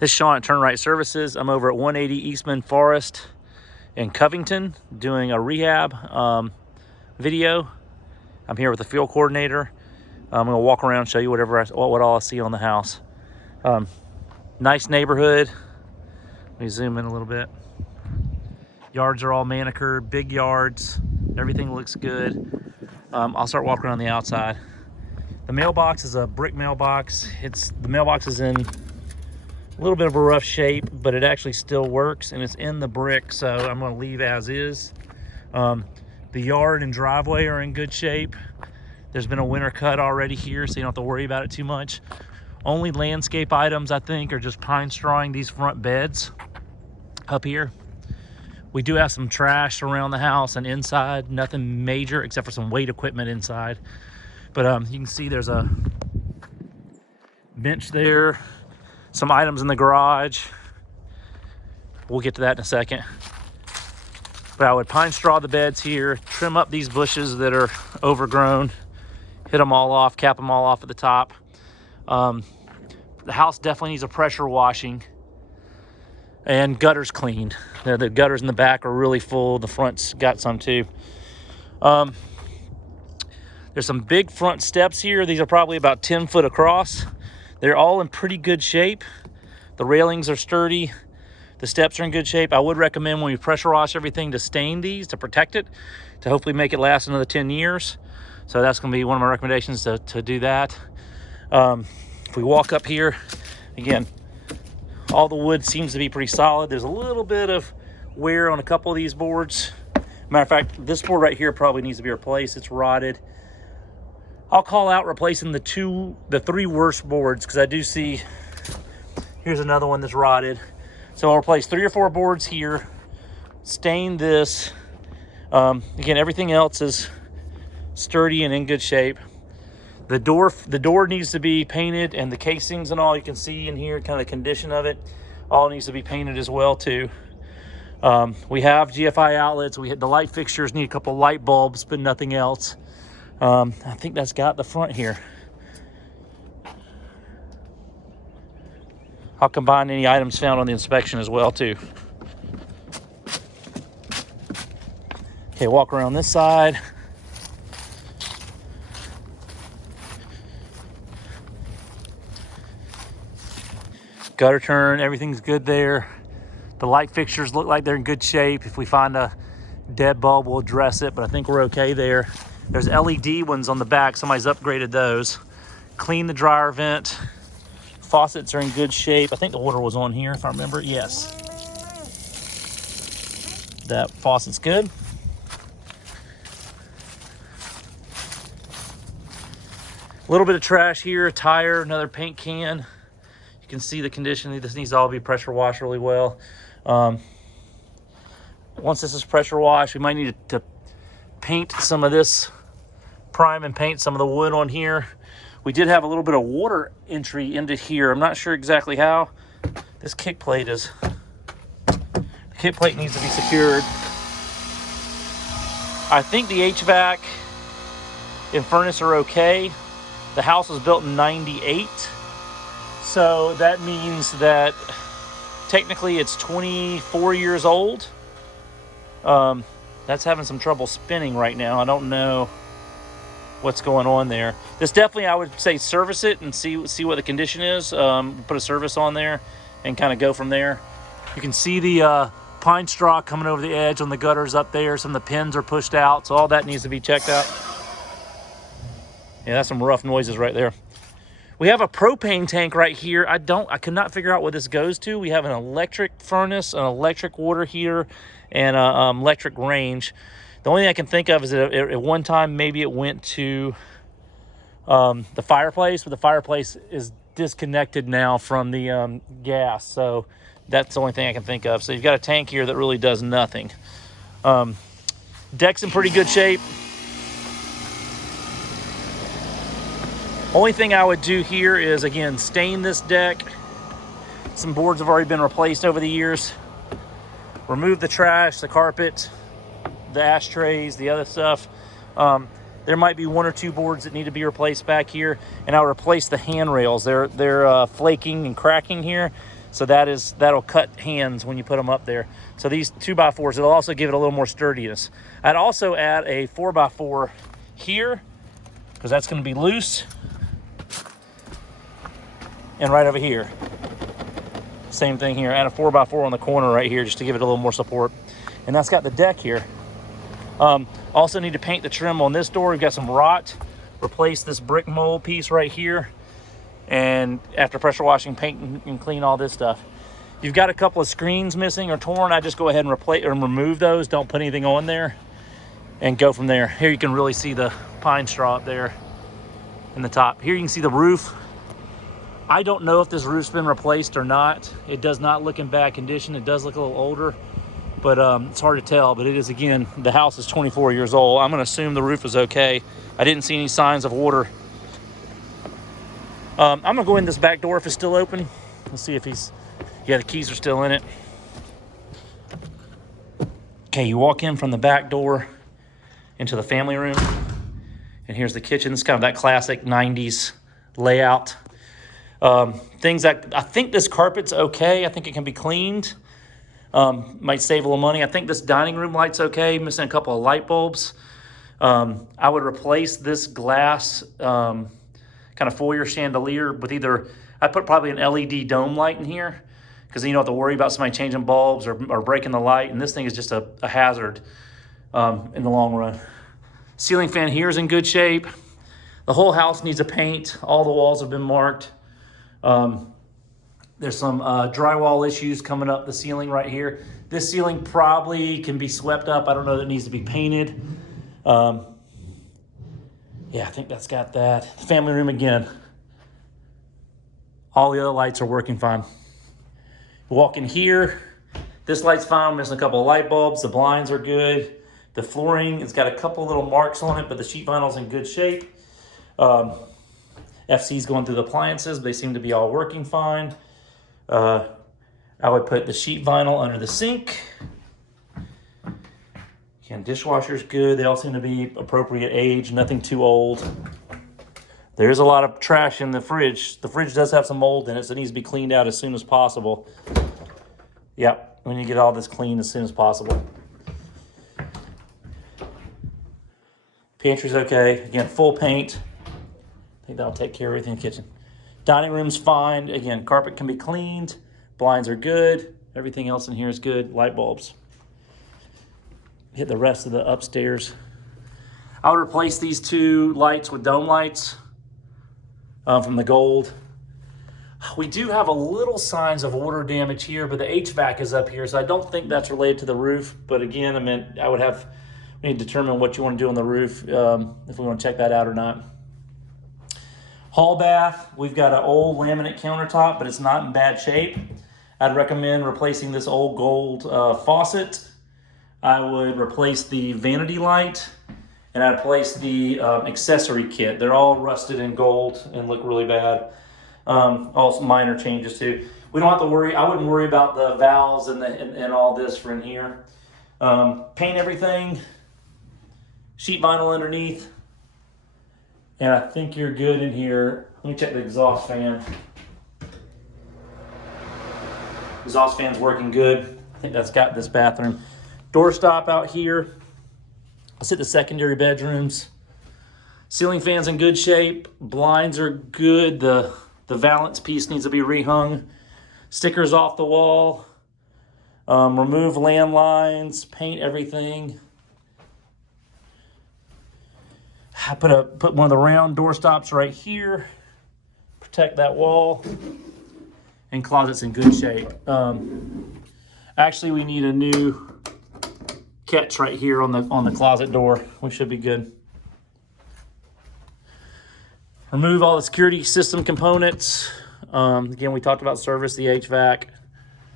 This is Sean at Turn Right Services. I'm over at 180 Eastman Frst in Covington doing a rehab video. I'm here with the field coordinator. I'm gonna walk around and show you what all I see on the house. Nice neighborhood. Let me zoom in a little bit. Yards are all manicured, big yards. Everything looks good. I'll start walking around the outside. The mailbox is a brick mailbox. The mailbox is in a little bit of a rough shape, but it actually still works, and it's in the brick, so I'm going to leave as is. The yard and driveway are in good shape. There's been a winter cut already here, so you don't have to worry about it too much. Only landscape items, I think, are just pine strawing these front beds up here. We do have some trash around the house and inside, nothing major except for some weight equipment inside. But you can see there's a bench there, some items in the garage. We'll get to that in a second. But I would pine straw the beds here, trim up these bushes that are overgrown, hit them all off, cap them all off at the top. The house definitely needs a pressure washing and gutters cleaned. The gutters in the back are really full. The front's got some too. There's some big front steps here. These are probably about 10 foot across. They're all in pretty good shape. The railings are sturdy. The steps are in good shape. I would recommend when you pressure wash everything to stain these to protect it, to hopefully make it last another 10 years. So that's gonna be one of my recommendations to do that. If we walk up here, again, all the wood seems to be pretty solid. There's a little bit of wear on a couple of these boards. Matter of fact, this board right here probably needs to be replaced. It's rotted. I'll call out replacing the three worst boards, because I do see, here's another one that's rotted. So I'll replace 3 or 4 boards here, stain this. Again, everything else is sturdy and in good shape. The door needs to be painted, and the casings and all you can see in here, kind of the condition of it, all needs to be painted as well too. We have GFI outlets. The light fixtures need a couple light bulbs, but nothing else. I think that's got the front here. I'll combine any items found on the inspection as well too. Okay, walk around this side. Gutter turn, everything's good there. The light fixtures look like they're in good shape. If we find a dead bulb, we'll address it, but I think we're okay there. There's LED ones on the back. Somebody's upgraded those. Clean the dryer vent. Faucets are in good shape. I think the water was on here, if I remember. Yes. That faucet's good. A little bit of trash here, a tire, another paint can. You can see the condition. This needs to all be pressure washed really well. Once this is pressure washed, we might need to paint some of this, prime and paint some of the wood on here. We did have a little bit of water entry into here. I'm not sure exactly how. This kick plate needs to be secured. I think the HVAC and furnace are okay. The house was built in '98. So that means that technically it's 24 years old. That's having some trouble spinning right now. I don't know what's going on there. This definitely, I would say, service it and see what the condition is. Put a service on there and kind of go from there. You can see the pine straw coming over the edge on the gutters up there. Some of the pins are pushed out, so all that needs to be checked out. Yeah, that's some rough noises right there. We have a propane tank right here. I could not figure out what this goes to. We have an electric furnace, an electric water heater, and an electric range. The only thing I can think of is that at one time maybe it went to the fireplace, but the fireplace is disconnected now from the gas. So that's the only thing I can think of. So you've got a tank here that really does nothing. Deck's in pretty good shape. Only thing I would do here is, again, stain this deck. Some boards have already been replaced over the years. Remove the trash, the carpet, the ashtrays, the other stuff. There might be 1 or 2 boards that need to be replaced back here, and I'll replace the handrails. They're flaking and cracking here. So that'll cut hands when you put them up there. So these 2x4s, it'll also give it a little more sturdiness. I'd also add a 4x4 here, because that's going to be loose. And right over here. Same thing here. Add a 4x4 on the corner right here just to give it a little more support. And that's got the deck here. Also need to paint the trim on this door. We've got some rot. Replace this brick mold piece right here. And after pressure washing, paint and clean all this stuff. You've got a couple of screens missing or torn. I just go ahead and replace or remove those. Don't put anything on there and go from there. Here you can really see the pine straw up there in the top. Here you can see the roof. I don't know if this roof's been replaced or not. It does not look in bad condition. It does look a little older, but it's hard to tell. But it is, again, the house is 24 years old. I'm gonna assume the roof is okay. I didn't see any signs of water. I'm gonna go in this back door if it's still open. Let's see if yeah, the keys are still in it. Okay, you walk in from the back door into the family room. And here's the kitchen. It's kind of that classic 90s layout. Things that, I think this carpet's okay. I think it can be cleaned. Might save a little money. I think this dining room light's okay. Missing a couple of light bulbs. I would replace this glass kind of foyer chandelier with either, I'd put probably an LED dome light in here, because then you don't have to worry about somebody changing bulbs or breaking the light. And this thing is just a hazard in the long run. Ceiling fan here is in good shape. The whole house needs a paint. All the walls have been marked. There's some drywall issues coming up the ceiling right here. This ceiling probably can be swept up. I don't know that it needs to be painted. Yeah, I think that's got that. The family room again. All the other lights are working fine. Walk in here. This light's fine. Missing a couple of light bulbs. The blinds are good. The flooring, it's got a couple little marks on it, but the sheet vinyl's in good shape. FC's going through the appliances. They seem to be all working fine. I would put the sheet vinyl under the sink. Again, dishwasher's good. They all seem to be appropriate age, nothing too old. There's a lot of trash in the fridge. The fridge does have some mold in it, so it needs to be cleaned out as soon as possible. Yep, we need to get all this cleaned as soon as possible. Pantry's okay. Again, full paint. I think that'll take care of everything in the kitchen. Dining room's fine. Again, carpet can be cleaned. Blinds are good. Everything else in here is good. Light bulbs. Hit the rest of the upstairs. I would replace these two lights with dome lights from the Gold. We do have a little signs of water damage here, but the HVAC is up here, so I don't think that's related to the roof. But again, I mean, we need to determine what you want to do on the roof, if we want to check that out or not. Hall bath, we've got an old laminate countertop, but it's not in bad shape. I'd recommend replacing this old Gold faucet. I would replace the vanity light, and I'd replace the accessory kit. They're all rusted in gold and look really bad. Also minor changes too. We don't have to worry, I wouldn't worry about the valves and all this for in here. Paint everything, sheet vinyl underneath, and I think you're good in here. Let me check the exhaust fan. Exhaust fan's working good. I think that's got this bathroom. Doorstop out here. Let's hit the secondary bedrooms. Ceiling fan's in good shape. Blinds are good. The valance piece needs to be rehung. Stickers off the wall. Remove landlines. Paint everything. I put one of the round door stops right here. Protect that wall. And closet's in good shape. Actually, we need a new catch right here on the closet door. We should be good. Remove all the security system components. Again, we talked about service, the HVAC.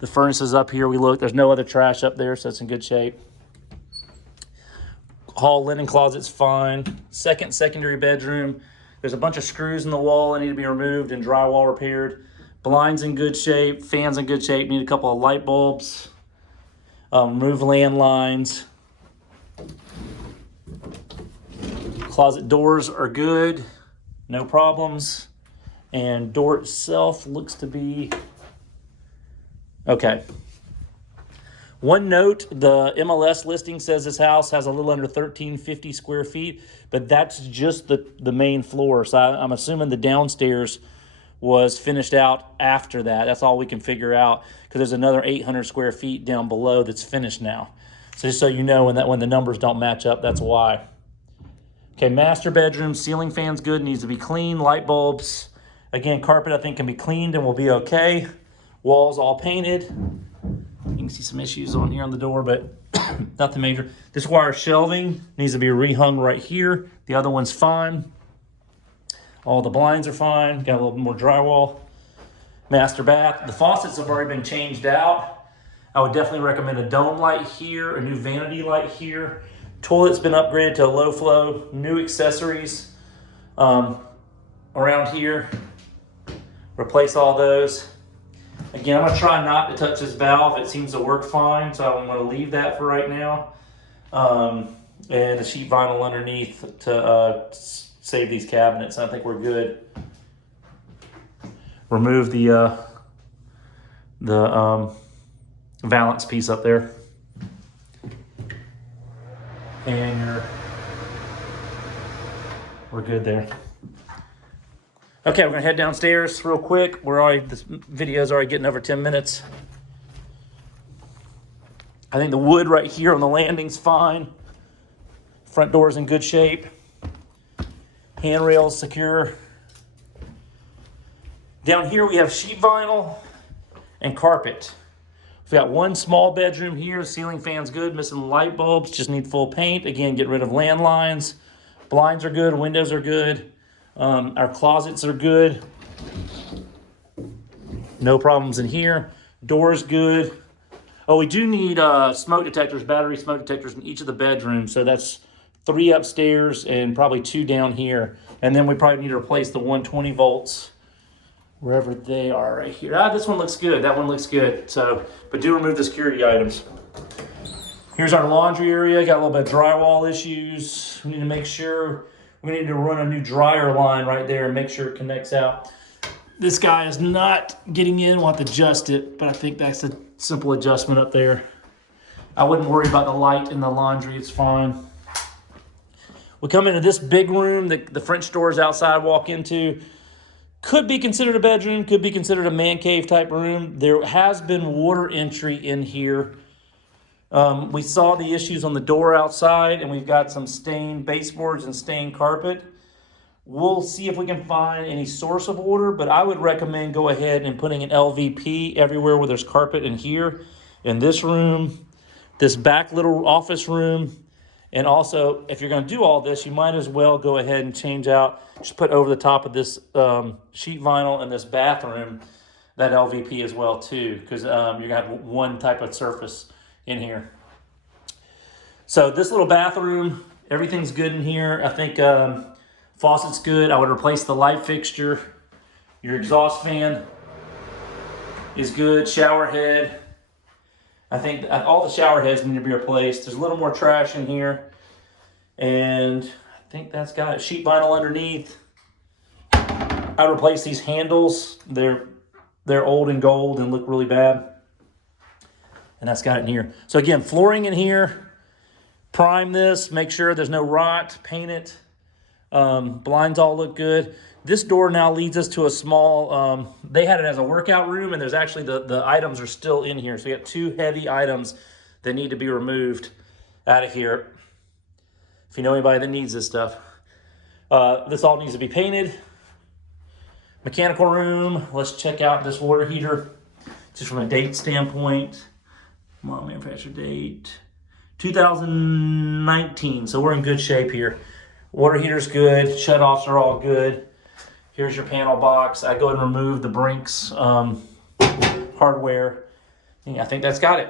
The furnace is up here. We look. There's no other trash up there, so it's in good shape. Hall linen closet's fine. Secondary bedroom. There's a bunch of screws in the wall that need to be removed and drywall repaired. Blinds in good shape. Fans in good shape. Need a couple of light bulbs. Remove landlines. Closet doors are good. No problems. And door itself looks to be Okay. One note, the MLS listing says this house has a little under 1,350 square feet, but that's just the main floor. So I'm assuming the downstairs was finished out after that. That's all we can figure out, because there's another 800 square feet down below that's finished now. So just so you know, when the numbers don't match up, that's why. Okay, master bedroom, ceiling fan's good, needs to be clean. Light bulbs, again, carpet I think can be cleaned and will be okay. Walls all painted. You can see some issues on here on the door, but nothing major. This wire shelving needs to be rehung right here. The other one's fine. All the blinds are fine. Got a little more drywall. Master bath. The faucets have already been changed out. I would definitely recommend a dome light here, a new vanity light here. Toilet's been upgraded to a low flow. New accessories around here. Replace all those. Again, I'm going to try not to touch this valve. It seems to work fine, so I'm going to leave that for right now. And the sheet vinyl underneath to save these cabinets. I think we're good. Remove the valance piece up there. And we're good there. Okay, we're gonna head downstairs real quick. This video's already getting over 10 minutes. I think the wood right here on the landing's fine. Front door's in good shape. Handrails secure. Down here we have sheet vinyl and carpet. We've got one small bedroom here. Ceiling fan's good, missing light bulbs, just need full paint. Again, get rid of landlines. Blinds are good, windows are good. Our closets are good. No problems in here. Door's good. Oh, we do need smoke detectors, battery smoke detectors in each of the bedrooms. So that's 3 upstairs and probably 2 down here. And then we probably need to replace the 120 volts wherever they are right here. This one looks good. That one looks good. So, but do remove the security items. Here's our laundry area. Got a little bit of drywall issues. We need to make sure, we need to run a new dryer line right there and make sure it connects out. This guy is not getting in. We'll have to adjust it, but I think that's a simple adjustment up there. I wouldn't worry about the light in the laundry. It's fine. We come into this big room that the French doors outside walk into. Could be considered a bedroom, could be considered a man cave type room. There has been water entry in here. We saw the issues on the door outside, and we've got some stained baseboards and stained carpet. We'll see if we can find any source of water, but I would recommend go ahead and putting an LVP everywhere where there's carpet in here, in this room, this back little office room. And also, if you're going to do all this, you might as well go ahead and change out, just put over the top of this sheet vinyl in this bathroom, that LVP as well too, because you're going to have one type of surface in here. So this little bathroom, everything's good in here. I think faucet's good. I would replace the light fixture. Your exhaust fan is good. Shower head. I think all the shower heads need to be replaced. There's a little more trash in here. And I think that's got it. Sheet vinyl underneath. I replace these handles. They're old and gold and look really bad. And that's got it in here. So again, flooring in here. Prime this. Make sure there's no rot. Paint it. Blinds all look good. This door now leads us to a small, they had it as a workout room, and there's actually the items are still in here. So we got 2 heavy items that need to be removed out of here. If you know anybody that needs this stuff. This all needs to be painted. Mechanical room. Let's check out this water heater. Just from a date standpoint. Come on, manufacturer date. 2019. So we're in good shape here. Water heater's good. Shutoffs are all good. Here's your panel box. I go ahead and remove the Brinks hardware. I think that's got it.